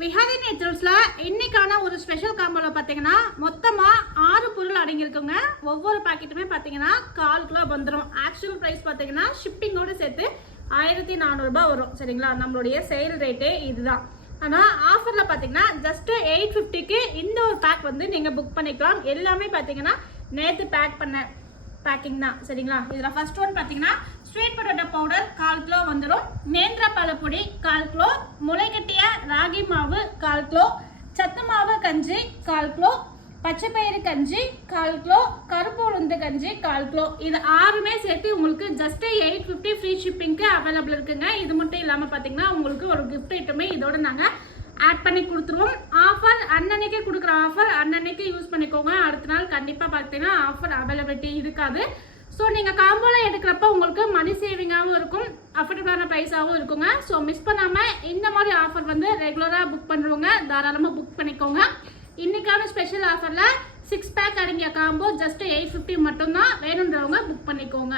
விஹாரி நேச்சுரல்ஸ்ல இன்னைக்கான ஒரு ஸ்பெஷல் காம்போல பாத்தீங்கன்னா மொத்தமா 6 பொருள் அடங்கியிருக்குங்க. ஒவ்வொரு பாக்கெட்டுமே பாத்தீங்கன்னா 1/4 கிலோ வந்துடும். ஆக்சுவல் பிரைஸ் பாத்தீங்கன்னா ஷிப்பிங்கோட சேர்த்து 1400 ரூபாய் வரும். சரிங்களா, நம்மளுடைய சேல் ரேட்டே இதுதான். ஆனால் ஆஃபரில் பார்த்தீங்கன்னா ஜஸ்ட் 850க்கு இந்த ஒரு பேக் வந்து நீங்கள் புக் பண்ணிக்கலாம். எல்லாமே பார்த்தீங்கன்னா நேற்று பேக் பண்ண பேக்கிங் தான். சரிங்களா, இதில் ஃபர்ஸ்ட் ஒன் பார்த்தீங்கன்னா ஸ்வீட் பொட்டேட்டோ பவுடர் 1/4 கிலோ வந்துடும். நேந்திர பழப்பொடி 1/4 கிலோ, முளைகட்டிய ராகி மாவு 1/4 கிலோ, சத்து மாவு கஞ்சி 1/4 கிலோ, பச்சைப்பயிறு கஞ்சி 1/4 கிலோ, கருப்பு உளுந்து கஞ்சி 1/4 கிலோ. இது 6மே சேர்த்து உங்களுக்கு ஜஸ்ட் 850 ஃப்ரீ ஷிப்பிங்க்கு அவைலபிள் இருக்குங்க. இது மட்டும் இல்லாமல் பார்த்தீங்கன்னா உங்களுக்கு ஒரு கிஃப்ட் ஐட்டமே இதோட நாங்கள் ஆட் பண்ணி கொடுத்துருவோம். ஆஃபர் அன்னன்னைக்கே கொடுக்குற ஆஃபர் அன்னன்னைக்கு யூஸ் பண்ணிக்கோங்க. அடுத்த நாள் கண்டிப்பாக பார்த்தீங்கன்னா ஆஃபர் அவைலபிலிட்டி இருக்காது. ஸோ நீங்கள் காம்போலாம் எடுக்கிறப்ப உங்களுக்கு மணி சேவிங்காகவும் இருக்கும், அஃபோர்டபுளான ப்ரைஸாகவும் இருக்குங்க. ஸோ மிஸ் பண்ணாமல் இந்த மாதிரி ஆஃபர் வந்து ரெகுலராக புக் பண்ணுறவங்க தாராளமாக புக் பண்ணிக்கோங்க. இன்னைக்கான ஸ்பெஷல் ஆஃபரில் 6 பேக் அடங்கிய காம்போ ஜஸ்ட் 850 மட்டும்தான். வேணுன்றவங்க புக் பண்ணிக்கோங்க.